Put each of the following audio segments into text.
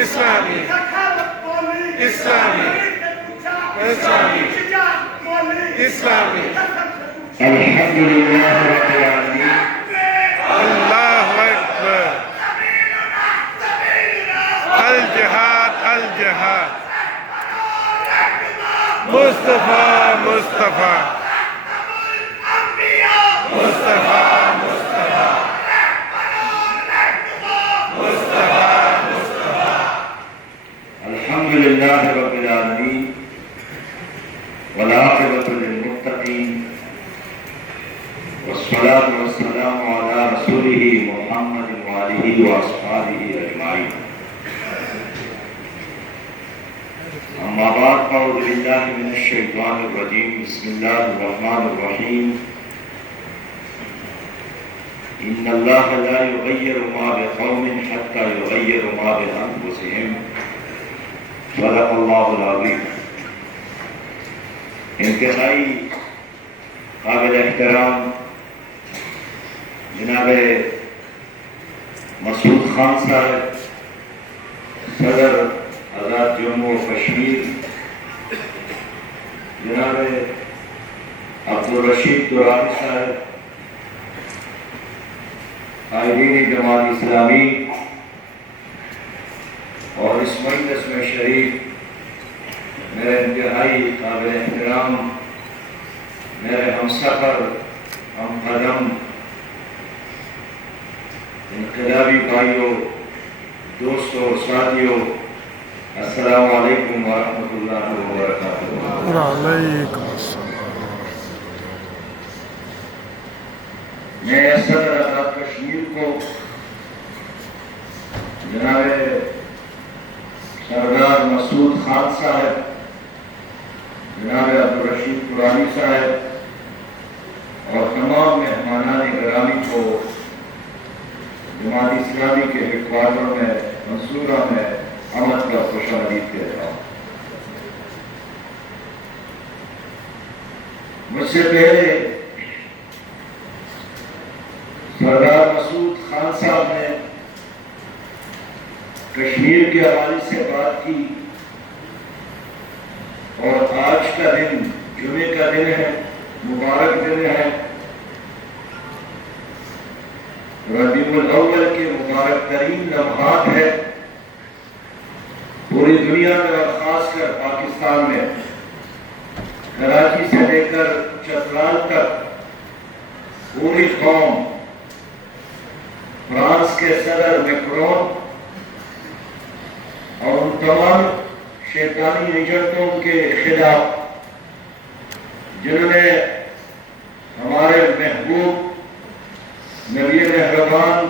اسلامی اسلامی اسلامی اسلامی اسلامی الحمد للہ رب العالمین اللہ اکبر الجہاد الجہاد مصطفیٰ مصطفیٰ مصطفیٰ الحمد للہ رب العالمین والعاقبۃ للمتقین والصلاة والسلام علی رسولہ محمد وآلہ واصحابہ اجمعین اما بعد فاعوذ باللہ من الشیطان الرجیم بسم اللہ الرحمن الرحیم ان اللہ لا یغیر ما بقوم حتی یغیر ما بانفسہم صدق اللہ العظیم۔ انتہائی قابل احترام جناب مسعود خان صاحب صدر آزاد جموں و کشمیر، جناب عبدالرشید درانی صاحب قائدین جماعت اسلامی اور اس مجلس میں شریک میرے انتہائی قابل احترام میرے ہمسفر ہم قدم انقلابی بھائیوں، دوستوں، ساتھیوں، السلام علیکم ورحمۃ اللہ وبرکاتہ۔ وعلیکم السلام۔ میں صدر آزاد کشمیر کو جناب سردار مسعود خان صاحب، جناب عبدالرشید درانی صاحب اور تمام مہمانان گرامی کو جماعت اسلامی کے ہیڈ کوارٹر میں منصورہ میں آمد کا خوش آمدید کہتا ہوں۔ مجھ سے پہلے سردار مسعود خان صاحب نے کشمیر کے حوالے سے بات کی، اور آج کا دن جمعے کا دن ہے، مبارک دن ہے، ربیع الاول کے مبارک ترین لمحات ہے پوری دنیا میں اور خاص کر پاکستان میں۔ کراچی سے لے کر چترال تک پوری قوم فرانس کے صدر میکرون اور ان تمام شیطانی ایجنٹوں کے خلاف جنہوں نے ہمارے محبوب نبی مہربان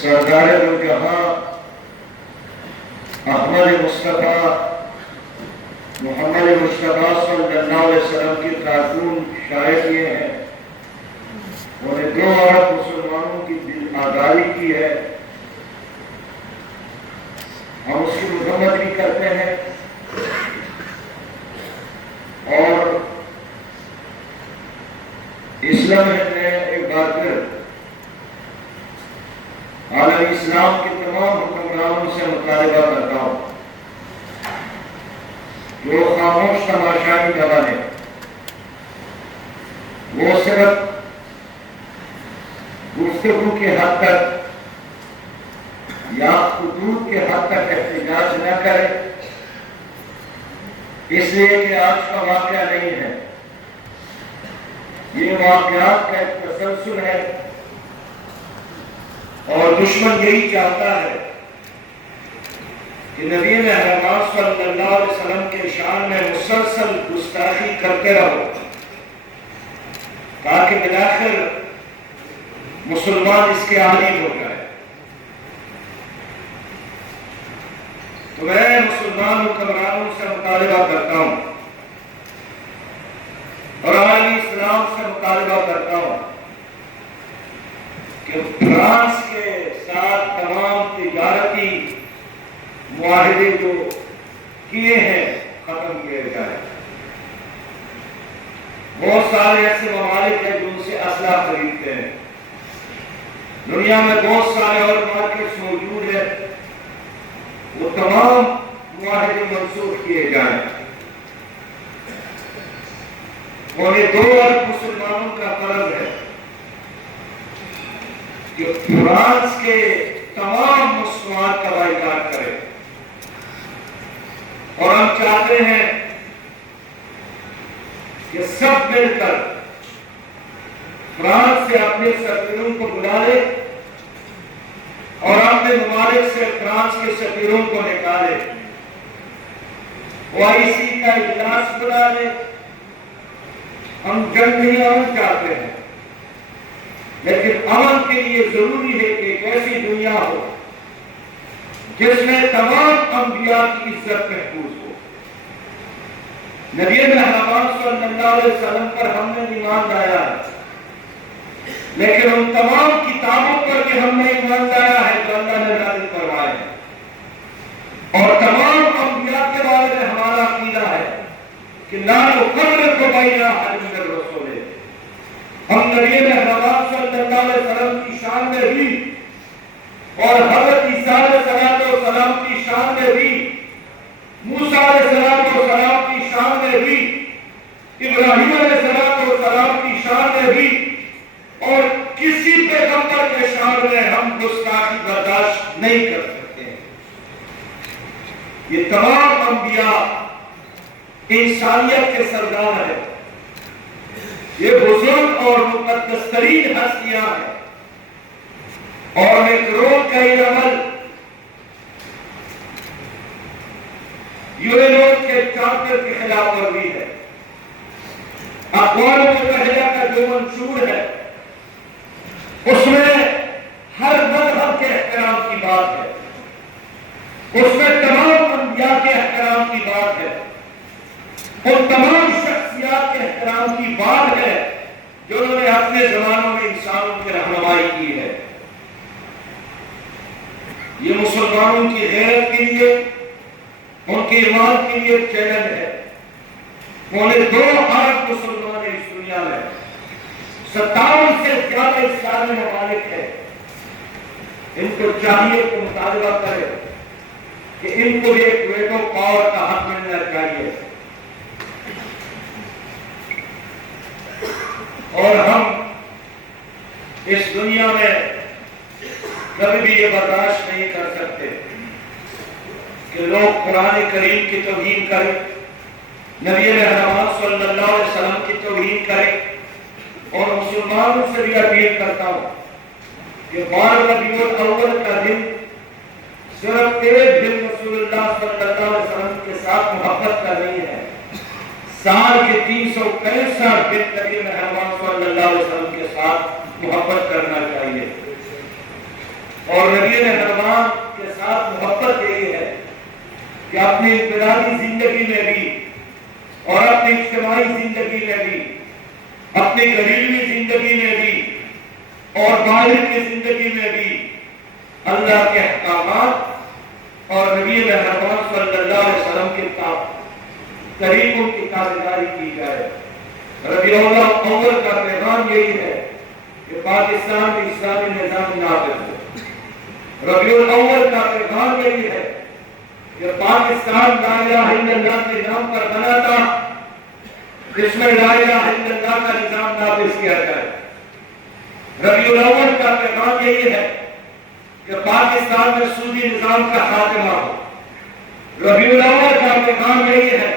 سردار دو جہاں احمد مصطفیٰ محمد مصطفیٰ صلی اللہ علیہ وسلم کی کارٹون شائع کیے ہیں، انہوں نے 2 ارب مسلمانوں کی دل آزاری کی ہے، ہم اس کی مذمت بھی کرتے ہیں، اور اسلام نے ایک بار پھر عالم اسلام کے تمام حکمرانوں سے مطالبہ کرتا ہوں جو خاموش تماشائی نہ بنے، وہ صرف گفتگو کے حد تک یا خطوط کے حد تک احتجاج نہ کرے، اس لیے کہ آج کا واقعہ نہیں ہے، یہ واقعات کا ایک تسلسل ہے، اور دشمن یہی چاہتا ہے کہ نبی مہربان صلی اللہ علیہ وسلم کے شان میں مسلسل گستاخی کرتے رہو تاکہ بالآخر مسلمان اس کے عادی ہو جائے۔ تو میں مسلمان حکمرانوں سے مطالبہ کرتا ہوں اور عالم اسلام سے مطالبہ کرتا ہوں کہ فرانس کے ساتھ تمام تجارتی معاہدے جو کیے ہیں ختم کیے جائے۔ بہت سارے ایسے ممالک ہیں جو ان سے اسلحہ خریدتے ہیں، دنیا میں بہت سارے اور ممالک تمام معاہدے منسوخ کیے جائیں۔ 2.25 ارب مسلمانوں کا فرض ہے کہ فرانس کے تمام مصنوعات کا بائیکاٹ کرے، اور ہم چاہتے ہیں کہ سب مل کر فرانس سے اپنے سفیروں کو بلا لے اور اپنے ممالک سے فرانس کے سفیروں کو نکالے، OIC کا اجلاس بلا لے۔ ہم جنگ نہیں امن چاہتے ہیں، لیکن امن کے لیے ضروری ہے کہ ایک ایسی دنیا ہو جس میں تمام انبیاء کی عزت محفوظ ہو۔ نبی مہربان صلی اللہ علیہ وسلم پر ہم نے ایمان لایا ہے، لیکن ان تمام کتابوں پر بھی ہم نے ایمان لایا ہے جو اللہ نے نازل کروائے ہیں، اور تمام انبیاء کے بارے میں ہمارا عقیدہ ہے کہ لا نفرق بین احد من الرسل۔ ہم نبی مہربان صلی اللہ علیہ وسلم کی شان میں بھی اور حضرت عیسیٰ علیہ السلام کی شان میں بھی، موسیٰ علیہ السلام کی شان میں بھی، ابراہیم علیہ السلام کی شان میں بھی، اور کسی پیغمبر کے شان میں ہم گستاخی برداشت نہیں کر سکتے۔ یہ تمام انبیاء انسانیت کے سردار ہیں، یہ بزرگ اور مقدس ترین ہستیاں ہیں، اور ایک روز کا یہ عمل یونینو کے چارٹر کی خلاف ورزی ہے۔ اقوام متحدہ کا جو منشور ہے اس میں ہر مذہب کے احترام کی بات ہے، اس میں تمام انبیاء کے احترام کی بات ہے، ان تمام شخصیات کے احترام کی بات ہے جو انہوں نے اپنے زمانوں میں انسانوں کی رہنمائی کی ہے۔ یہ مسلمانوں کی غیرت کے لیے، ان کے ایمان کے لیے ایک چیلنج ہے۔ 2.25 ارب مسلمان ہیں اس دنیا میں، 57 سے زیادہ اسلامی ممالک ہیں۔ ان کو چاہیے کہ مطالبہ کرے کہ ان کو بھی ایک ویٹو پاور کا حق ملنا چاہیے، اور ہم اس دنیا میں کبھی بھی یہ برداشت نہیں کر سکتے کہ لوگ قرآن کریم کی توہین کریں، نبی مہربان صلی اللہ علیہ وسلم کی توہین کریں۔ اور مسلمانوں سے بھی اپیل کرتا ہوں کہ 12 ربیع الاول کا دن صرف ایک دن رسول اللہ صلی اللہ علیہ وسلم کے ساتھ محبت کا نہیں ہے، سال کے 365 دن نبی مہربان صلی اللہ علیہ وسلم کے ساتھ محبت کرنا چاہیے۔ اور نبی مہربان کے ساتھ محبت یہی ہے کہ اپنی انفرادی زندگی میں بھی اور اپنی اجتماعی زندگی میں بھی، اپنی گھریلوی زندگی میں بھی اور باہر کی زندگی میں بھی اللہ کے احکامات اور نبی مہربان صلی اللہ علیہ وسلم کے طریقوں کی تابعداری کی جائے۔ ربیع الاول کا پیغام یہی ہے کہ پاکستان میں اسلامی نظام نافذ ہو۔ ربیع الاول کا پیغام یہی ہے کہ پاکستان لا الہ الا اللہ کے نام پر بنا تھا، اس میں لا الہ الا اللہ کا نظام نافذ کیا جائے۔ ربیع الاول کا پیغام یہی ہے کہ پاکستان میں سودی نظام کا خاتمہ ہو۔ ربیع الاول کا پیغام یہی ہے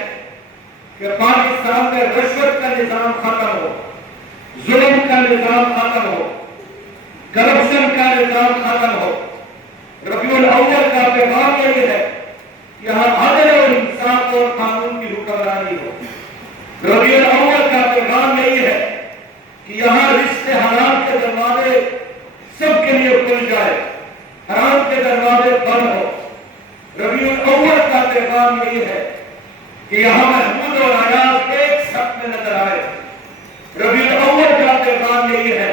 کہ پاکستان میں رشوت کا نظام ختم ہو، ظلم کا نظام ختم ہو، کرپشن کا نظام ختم ہو۔ ربیع الاول کا پیغام یہی ہے کہ یہاں عدل اور انصاف اور قانون کی حکمرانی ہو۔ ربیع الاول کا پیغام یہی ہے کہ یہاں رشتے حرام کے دروازے سب کے لیے کھل جائے، حرام کے دروازے بند ہو۔ ربیع الاول کا پیغام یہی ہے کہ یہاں محمود اور ایاز ایک ساتھ میں نظر آئے۔ ربیع الاول کا پیغام یہی ہے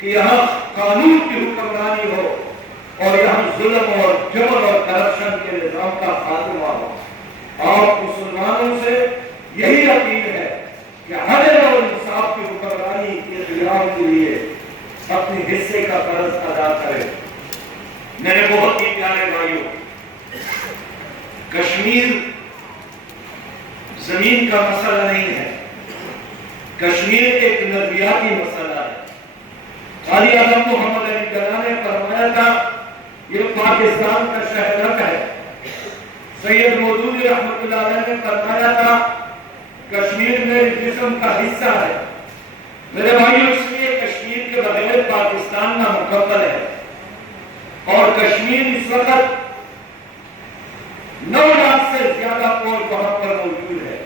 کہ یہاں قانون کی حکمرانی ہو اور یہاں ظلم اور جبر اور کرپشن کے نظام کا خاتمہ ہو۔ آپ مسلمانوں سے یہی اپیل ہے کہ عدل اور انصاف کی حکمرانی کے قیام کے لیے اپنے حصے کا فرض ادا کریں۔ میرے بہت ہی پیارے بھائیوں، کشمیر زمین کا مسئلہ نہیں ہے، کشمیر ایک نظریاتی مسئلہ ہے۔ قاری اعظم محمد علی جناح نے فرمایا تھا یہ پاکستان کا شہرک ہے۔ سید مودودی رحمۃ اللہ علیہ نے فرمایا تھا کشمیر میرے جسم کا حصہ ہے۔ میرے بھائیو، اس لیے کشمیر کے بغیر پاکستان نہ مکمل ہے، اور کشمیر اس وقت 9 لاکھ سے زیادہ فوج وہاں پر موجود ہے۔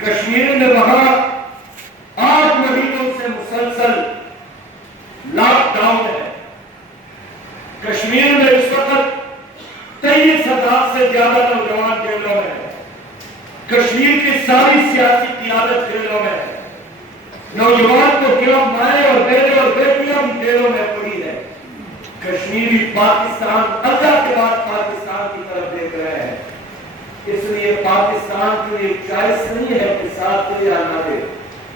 کشمیر میں وہاں 8 مہینوں سے مسلسل لاک ڈاؤن ہے۔ کشمیر میں اس وقت 23,000 سے زیادہ نوجوان جیلوں میں ہیں۔ کشمیر کی ساری سیاسی قیادت جیلوں میں ہے۔ نوجوان کو کیوں مائیں اور بیٹے اور بیٹیاں جیلوں میں پڑی ہے۔ کشمیری پاکستان اللہ کے بعد پاکستان کی طرف دیکھ رہے ہیں، اس لیے پاکستان کے لیے چوائس نہیں ہے کہ ساتھ کے لیے آنا دے،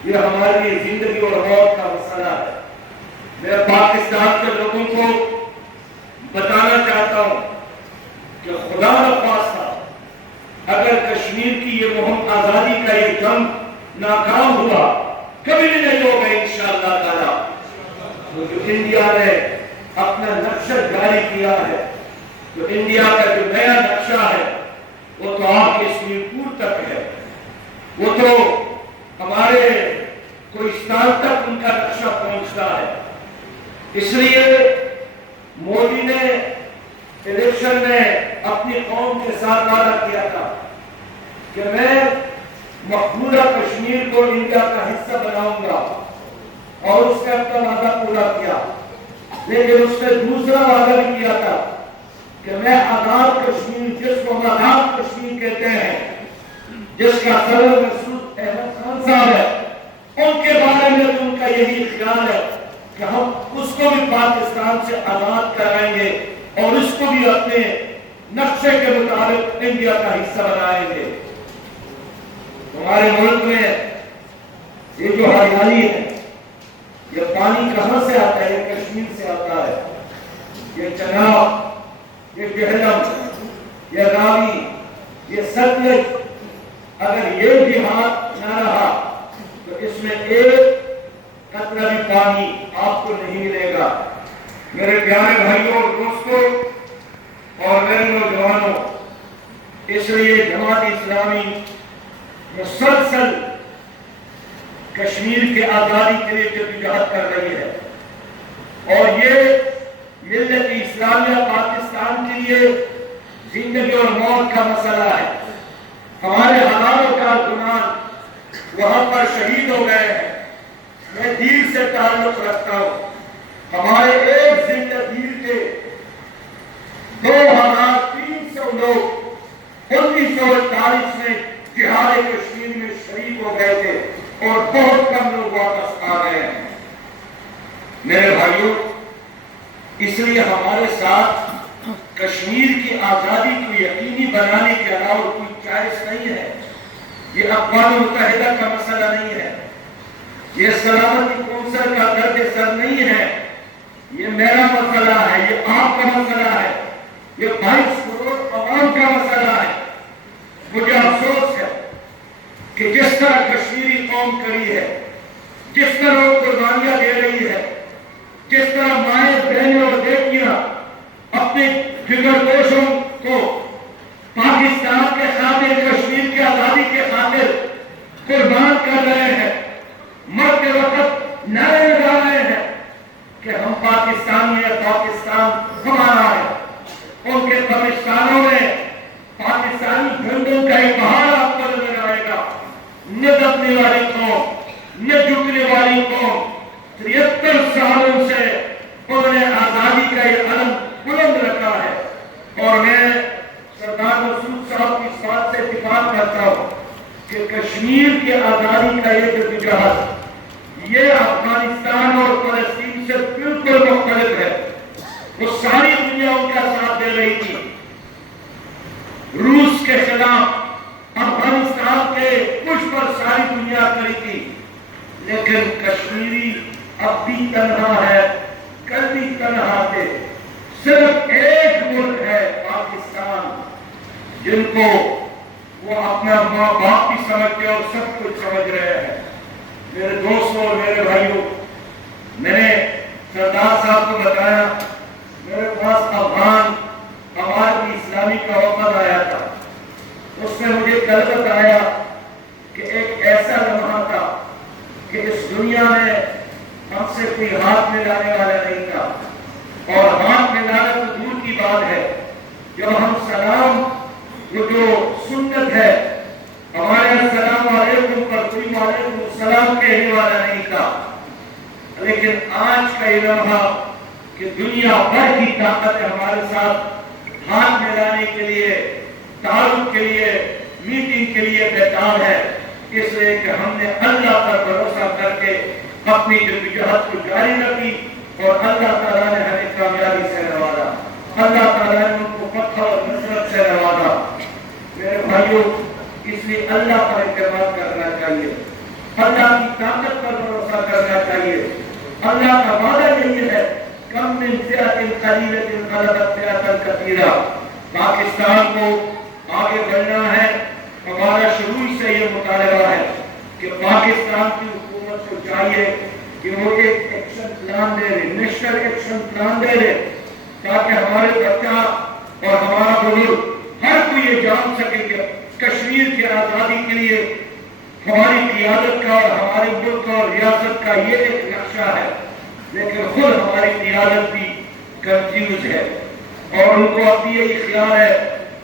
یہ ہمارے لیے زندگی اور موت کا مسئلہ ہے۔ میں پاکستان کے لوگوں کو بتانا چاہتا ہوں کہ خدا نخواستہ اگر کشمیر کی یہ مہم آزادی کا یہ جنگ ناکام ہوا، کبھی بھی نہیں ہوگا انشاءاللہ تعالیٰ، تو جو انڈیا نے اپنا نقشہ جاری کیا ہے، تو انڈیا کا جو نیا نقشہ ہے وہ تو آپ کشمیر پور تک ہے، وہ تو ہمارے کوہستان تک ان کا نقشہ پہنچتا ہے۔ اس لیے مودی نے الیکشن میں اپنی قوم کے ساتھ وعدہ کیا تھا کہ میں مقبوضہ کشمیر کو انڈیا کا حصہ بناؤں گا، اور اس نے اپنا وعدہ پورا کیا۔ لیکن اس نے دوسرا وعدہ بھی کیا تھا کہ میں آزاد کشمیر، جس کو آزاد کشمیر کہتے ہیں، جس کا صدر مسعود احمد خان صاحب ہے، ان کے بارے میں تو ان کا یہی خیال ہے کہ ہم اس کو بھی پاکستان سے آزاد کرائیں گے اور اس کو بھی اپنے نقشے کے مطابق انڈیا کا حصہ بنائیں گے۔ ہمارے ملک میں یہ جو ہریالی ہے، یہ پانی کہاں سے آتا ہے؟ یہ کشمیر سے آتا ہے۔ یہ چناب، یہ جہلم، یہ راوی، یہ ستلج، اگر یہ دیہات نہ رہا تو اس میں ایک قطرہ بھی پانی آپ کو نہیں ملے گا۔ میرے پیارے بھائیوں اور دوستوں اور میرے نوجوانوں، اس لیے جماعت اسلامی مسلسل کشمیر کے آزادی کے لیے جدوجہد کر رہی ہے، اور یہ ملت اسلامیہ پاکستان کے لیے زندگی اور موت کا مسئلہ ہے۔ ہمارے ہزاروں کارکنان وہاں پر شہید ہو گئے ہیں۔ میں دیر سے تعلق رکھتا ہوں، ہمارے ایک زندہ دیر کے 2300 لوگ 1948 میں جہاد کشمیر میں شہید ہو گئے تھے، اور بہت کم لوگ واپس آ گئے ہیں۔ میرے بھائیوں، اس لیے ہمارے ساتھ کشمیر کی آزادی کو یقینی بنانے کے علاوہ کوئی چوائس نہیں ہے۔ یہ اقوام متحدہ کا مسئلہ نہیں ہے، یہ سلامتی کونسل کا درد سر نہیں ہے، یہ میرا مسئلہ ہے، یہ آپ کا مسئلہ ہے، یہ 22 کروڑ عوام کا مسئلہ ہے۔ مجھے افسوس ہے کہ جس طرح کشمیری قوم کری ہے، جس طرح وہ قربانیاں دے رہی ہے، جس طرح مائیں بہنیں اور بیٹیاں اپنے جگر دوشوں کو پاکستان کے خاطر، کشمیر کی آزادی کے خاطر قربان کر رہے ہیں، مرتے وقت نعرے لگا رہے ہیں کہ ہم پاکستانی ہیں، پاکستان ہمارا ہے، ان کے قبرستانوں میں پاکستانی جھنڈوں کا ایک بہار آپ پر نظر آئے گا۔ نہ دبنے والی قوم، نہ جھکنے والی قوم، 73 سالوں سے انہوں نے آزادی کا یہ علم بلند رکھا ہے، اور میں سردار مسعود صاحب کی اس بات سے اتفاق کرتا ہوں کہ کشمیر کی آزادی کا یہ جدوجہد یہ افغانستان اور فلسطین سے بالکل مختلف ہے۔ وہ ساری دنیا ان کا ساتھ دے رہی تھی، روس کے خلاف افغانستان کے کچھ پر ساری دنیا کری تھی، لیکن کشمیری اب بھی تنہا ہے، کل بھی تنہا تھے۔ صرف ایک ملک ہے، پاکستان۔ جن کو وہ اپنا ماں باپ بھی سمجھتے اور سب کچھ سمجھ رہے ہیں۔ میرے دوستوں اور میرے بھائیوں، میں نے سردار صاحب کو بتایا میرے پاس افغان عوام اسلامی کا وفد آیا تھا، اس نے مجھے کل بتایا کہ ایک ایسا لمحہ تھا کہ اس دنیا میں ہم سے کوئی ہاتھ ملانے والا نہیں تھا، اور ہاتھ ملانا تو دور کی بات ہے، جب ہم سلام وہ جو سنت ہے ہمارے السلام علیکم پر کوئی وعلیکم السلام کہنے والا نہیں تھا، لیکن آج کا یہ لمحہ کہ دنیا بھر کی طاقت ہمارے ساتھ ہاتھ ملانے کے لیے، تعارف کے لیے، میٹنگ کے لیے بیدار ہے، اس لیے کہ ہم نے اللہ پر بھروسہ کر کے اپنی جدوجہد کو جاری رکھی اور اللہ تعالیٰ نے ہمیں کامیابی سے نوازا، اللہ تعالیٰ نے ان کو فتح اور نصرت سے نوازا۔ میرے بھائیوں، اس لیے اللہ پر اعتماد کرنا چاہیے، اللہ کی طاقت پر بھروسہ کرنا چاہیے۔ اللہ کا وعدہ یہی ہے کم من فئۃ قلیلۃ غلبت فئۃ کثیرہ۔ پاکستان کو آگے بڑھنا ہے، ہمارا شروع سے یہ مطالبہ ہے کہ پاکستان کی حکومت کو چاہیے کہ وہ ایک ایکشن پلان دے رہے، نیشنل ایکشن پلان دے رہے، تاکہ ہمارے بچہ اور ہمارا بزرگ ہر کوئی یہ جان سکے کہ کشمیر کی آزادی کے لیے ہماری قیادت کا اور ہمارے ملک اور ریاست کا یہ ایک نقشہ ہے، لیکن خود ہماری قیادت بھی کنفیوز ہے اور ان کو اب یہی خیال ہے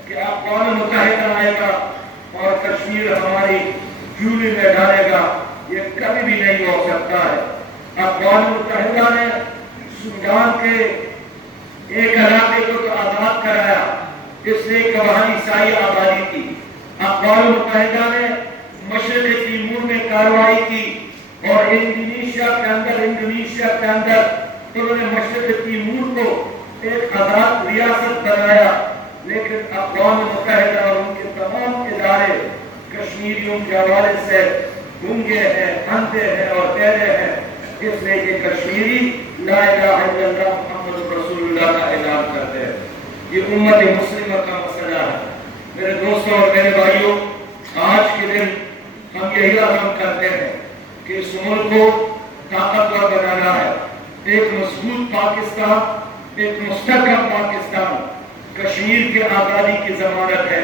کہ اقوام متحدہ آئے گا اور کشمیر ہماری جھولی میں ڈالے گا۔ یہ کبھی بھی نہیں ہو سکتا ہے۔ اقوام متحدہ نے سوڈان کے ایک علاقے کو تو آزاد کرایا، اس لیے کہ وہاں عیسائی آبادی تھی۔ اقوام متحدہ نے مشرق تیمور میں کارروائی کی اور انڈونیشیا کے اندر انہوں نے مشرق تیمور کو ایک آزاد ریاست بنایا، لیکن اقوام متحدہ اور ان کے تمام ادارے کشمیریوں کے حوالے سے گنگے ہیں، اندھے ہیں اور بہرے ہیں، اس لیے کہ کشمیری لا الہ الا اللہ محمد رسول اللہ کا اعلان کرتے ہیں۔ یہ امت مسلمہ کا مسئلہ ہے۔ میرے دوستوں اور میرے بھائیوں، آج کے دن ہم یہی عزم کرتے ہیں کہ اس ملک کو طاقتور بنانا ہے، ایک مضبوط پاکستان، ایک مستحکم پاکستان کشمیر کی آزادی کی ضمانت ہے،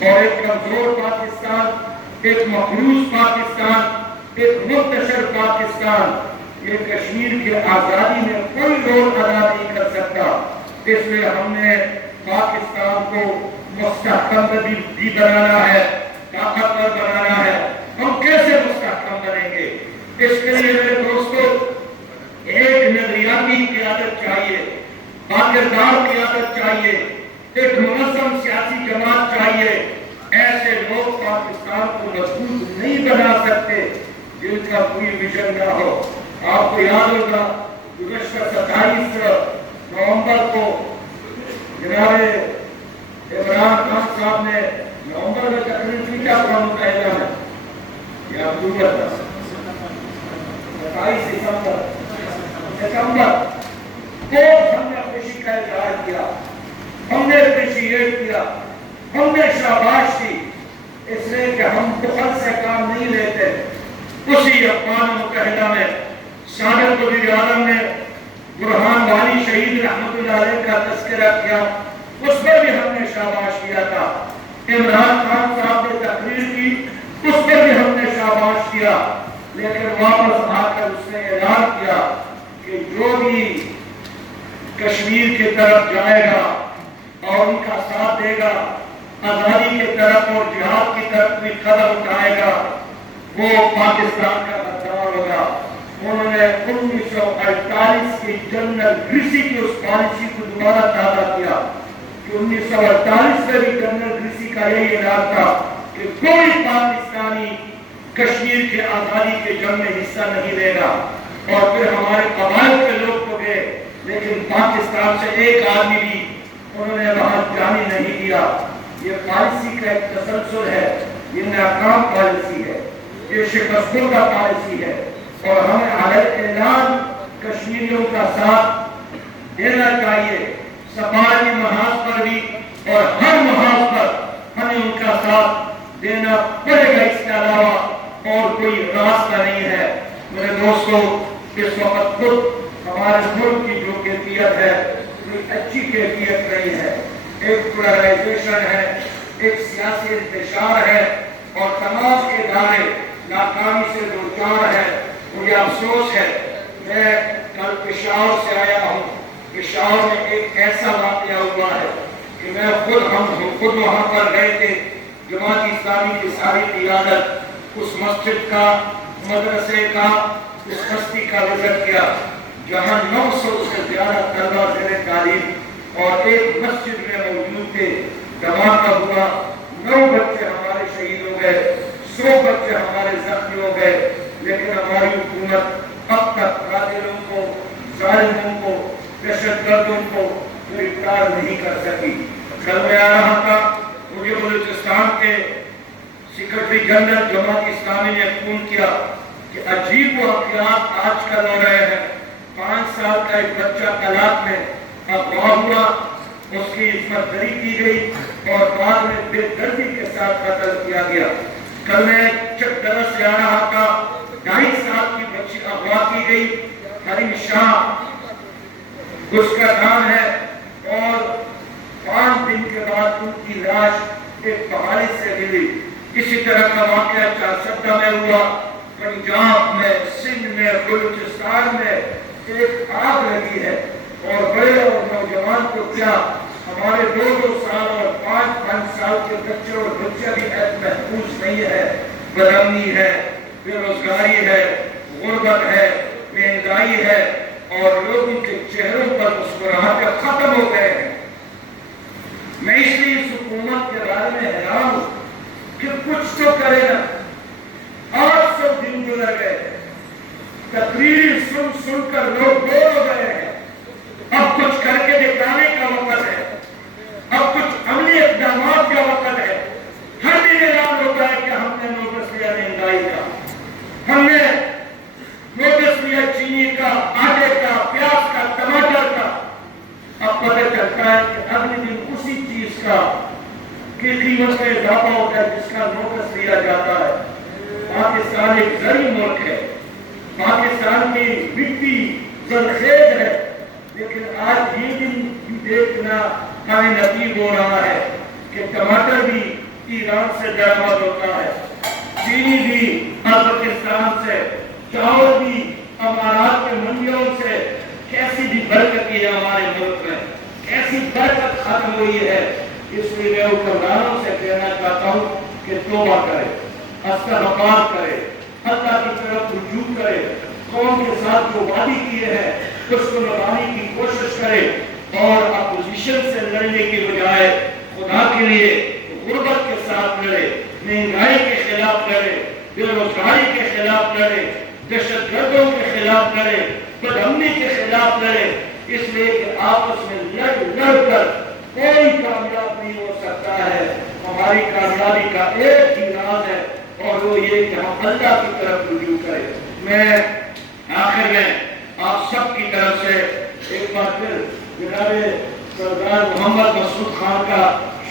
اور ایک کمزور پاکستان، ایک مقروض پاکستان، ایک منتشر پاکستان یہ کشمیر کی آزادی میں کوئی رول ادا نہیں کر سکتا۔ اس لیے ہم نے پاکستان کو مستحکم بھی بنانا ہے، طاقتور بنانا ہے۔ ہم کیسے مستحکم بنیں گے؟ اس کے لیے میرے دوستو ایک نظریاتی قیادت چاہیے، باکردار قیادت چاہیے، ایک منظم سیاسی جماعت چاہیے۔ ایسے لوگ پاکستان کو مضبوط نہیں بنا سکتے جن کا کوئی ویژن نہ ہو۔ آپ کو یاد ہوگا گزشتہ 27 نومبر کو جناب عمران خان صاحب نے نومبر میں تقریر کی کیا اقوام متحدہ میں، یا اکتوبر تھا، 27 ستمبر کو ہم نے خوشی کا اظہار کیا، ہم نے اپریشیٹ کیا، ہم نے شاباش دی، اس لیے کہ ہم بخل سے کام نہیں لیتے۔ اسی اقوام متحدہ میں سابق وزیر اعظم نے برہان وانی شہید رحمت اللہ علیہ کا تذکرہ کیا، اس پر بھی ہم نے شاباش کیا تھا۔ عمران خان صاحب نے تقریر کی، اس پر بھی ہم نے شاباش کیا، لیکن واپس آ کر اس نے اعلان کیا کہ جو بھی کشمیر کی طرف جائے گا اور ان کا ساتھ دے گا، آزادی کی طرف اور جہاد کی طرف کوئی قدم اٹھائے گا، وہ پاکستان کا غدار ہوگا۔ انہوں نے 1948 کی جنرل گریسی کی اس پالیسی کو دوبارہ تازہ کیا کہ 1948 میں بھی جنرل گریسی کا یہی اعلان تھا کہ کوئی پاکستانی کشمیر کی آزادی کے جنگ میں حصہ نہیں لے گا، اور پھر ہمارے قبائل کے لوگ تو گئے، لیکن پاکستان سے ایک آدمی بھی انہوں نے وہاں جانے نہیں دیا۔ یہ پالیسی کا ایک تسلسل ہے، یہ ناکام پالیسی ہے، یہ شکستوں کا پالیسی ہے، اور ہمیں علیہ اعلان کشمیریوں کا ساتھ دینا چاہیے، سماجی محاذ پر بھی اور ہر محاذ پر دینا پڑے گا، اس کے علاوہ اور کوئی راستہ نہیں ہے۔ میرے دوستوں، اس وقت خود ہمارے ملک کی جو کیفیت ہے کوئی اچھی کیفیت نہیں ہے، ایک پولرائزیشن ہے، ایک سیاسی انتشار ہے اور تمام ادارے ناکامی سے دوچار ہے۔ مجھے افسوس ہے، میں کل پشاور سے آیا ہوں، پشاور میں ایک ایسا واقعہ ہوا ہے کہ ہم خود وہاں پر گئے تھے، جماعت اسلامی کی ساری قیادت، اس مسجد کا، مدرسے کا، اس بستی کا وزٹ کیا جہاں 900 سے زیادہ طلبہ زیر تعلیم اور ایک مسجد میں موجود تھے۔ دھماکہ ہوا، 9 بچے ہمارے شہید ہو گئے، 100 بچے ہمارے زخمی ہو گئے، لیکن ہماری حکومت اب تک قاتلوں کو، ظالموں کو، دہشت گردوں کو گرفتار نہیں کر سکی۔ کل میں آ رہا تھا، مجھے بلوچستان کے سیکرٹری جنرل جماعت اسلامی نے فون کیا کہ عجیب واقعات آج کل ہو رہے ہیں۔ 5 سال کا ایک بچہ طلاق میں اغوا ہوا، اس کی عصمت دری کی گئی اور بعد میں بے دردی کے ساتھ قتل کیا گیا۔ کل میں چکدرہ سے آ رہا تھا، 2.5 سال کی بچی اغوا کی گئی، حریم شاہ اس کا نام ہے، اور 5 دن کے بعد ان کی لاش ایک پہاڑی سے ملی۔ اسی طرح کا واقعہ چارسدہ میں ہوا، پنجاب میں، سندھ میں، بلوچستان میں ایک آگ لگی ہے، اور بڑے اور نوجوان کو کیا، ہمارے 2 سال اور 5 سال کے بچے اور بچے بھی محفوظ نہیں ہے۔ بدامنی ہے، بے روزگاری ہے، غربت ہے، مہنگائی ہے، اور لوگوں کے چہروں پر مسکراہٹیں ختم ہو گئے ہیں۔ میں اس لیے اس حکومت کے بارے میں حیران ہوں کہ کچھ تو کرے نا۔ 800 دن گزر گئے، تقریر سن کر لوگ بور ہو گئے ہیں۔ اب کچھ کر کے دکھانے کا وقت ہے، اب کچھ عملی اقدامات کا وقت ہے۔ ہر دن اعلان ہوتا ہے کہ ہم نے نوٹس لیا مہنگائی کا، ہم نے نوٹس لیا چینی کا، آٹے کا، پیاز کا، ٹماٹر کا۔ اب پتہ چلتا ہے کہ اگلے دن اسی چیز کا کی قیمت میں اضافہ ہوتا ہے جس کا نوٹس لیا جاتا ہے۔ پاکستان ایک زرعی ملک ہے، پاکستان کی مٹی زرخیز ہے، لیکن آج یہ دن دیکھنا ہمیں نصیب ہو رہا ہے کہ ٹماٹر بھی ایران سے درآمد ہوتا ہے، چینی بھی ازبکستان سے، چاول بھی امارات کے منڈیوں سے۔ کیسی بھی برکت ہے ہمارے ملک میں، کیسی برکت ختم ہوئی ہے۔ اس لیے میں حکمرانوں سے کہنا چاہتا ہوں کہ توبہ کرے، استغفار کرے، اللہ کی طرف رجوع کرے، قوم کے ساتھ جو وعدے کیے ہیں اس کو نبھانے کی کوشش کرے، اور اپوزیشن سے لڑنے کے بجائے خدا کے لیے غربت کے ساتھ لڑے، مہنگائی کے خلاف لڑے، بے روزگاری کے خلاف لڑے، دہشت گردوں کے خلاف لڑے، بدامنی کے خلاف لڑے۔ اس لیے کہ آپس میں لڑ کر کوئی کامیاب نہیں ہو سکتا ہے۔ ہماری کامیابی کا ایک ہی راز ہے، اور وہ یہ کہ ہم اللہ کی طرف رجوع کریں۔ میں آخر میں آپ سب کی طرف سے ایک بار پھر جناب سردار محمد مسعود خان کا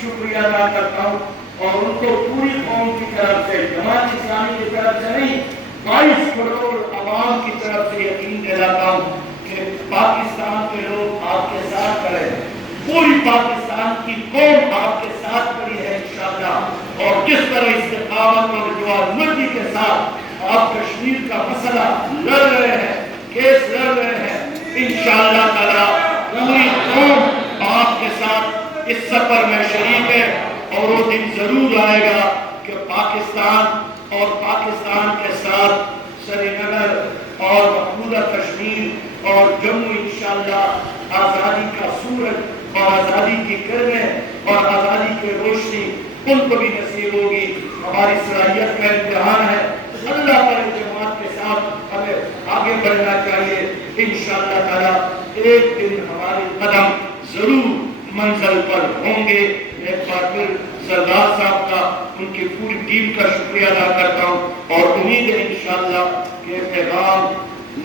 شکریہ ادا کرتا ہوں، اور ان کو پوری قوم کی طرف سے، جماعت اسلامی کی طرف سے نہیں، 22 کروڑ عوام کی طرف سے یقین دلاتا ہوں کہ پاکستان کے لوگ آپ کے ساتھ کھڑے ہیں، پوری پاکستان کی قوم آپ کے ساتھ کھڑی ہے انشاءاللہ۔ اور جس طرح استقامت اور جوار مردی کے ساتھ آپ کشمیر کا مسئلہ لڑ رہے ہیں، کیس لڑ رہے ہیں، انشاءاللہ تعالی پوری قوم آپ کے ساتھ اس سفر میں شریک ہے، اور وہ دن ضرور آئے گا کہ پاکستان اور پاکستان کے ساتھ سری نگر اور مقبوضہ کشمیر اور جموں انشاءاللہ آزادی کا سورج اور آزادی کی کرنیں اور آزادی کی روشنی ان کو بھی نصیب ہوگی۔ ہماری صلاحیت کا امتحان ہے، اللہ پر جماعت کے ساتھ ہمیں آگے بڑھنا چاہیے۔ انشاءاللہ تعالی ایک دن ہمارے قدم ضرور منزل پر ہوں گے۔ میں ایک بار پھر سردار صاحب کا، ان کی پوری ٹیم کا شکریہ ادا کرتا ہوں، اور امید ہے انشاءاللہ کہ پیغام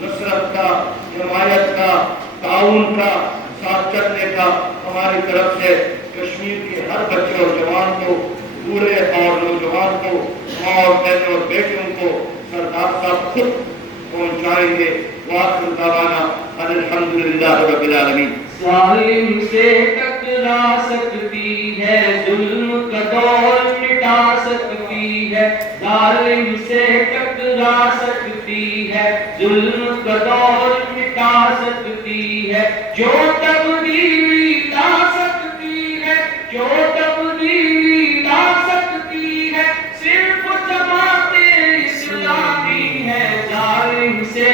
نصرت کا، حمایت کا، تعاون کا، ساتھ چلنے کا ہماری طرف سے کشمیر کے ہر بچے اور جوان کو بوڑھے اور نوجوان کو، اور بہنوں اور بیٹیوں کو سردار صاحب خود پہنچائیں گے۔ وآخر دعوانا ان الحمدللہ رب العالمین۔ ظالم سے ٹکرا سکتی ہے، ظلم کا دور مٹا سکتی ہے، ظالم سے ٹکرا سکتی ہے، ظلم کا دور مٹا سکتی ہے، جو تبدیلی لا سکتی ہے، جو تبدیلی لا سکتی ہے، صرف جماعت اسلامی ہے۔ ظالم سے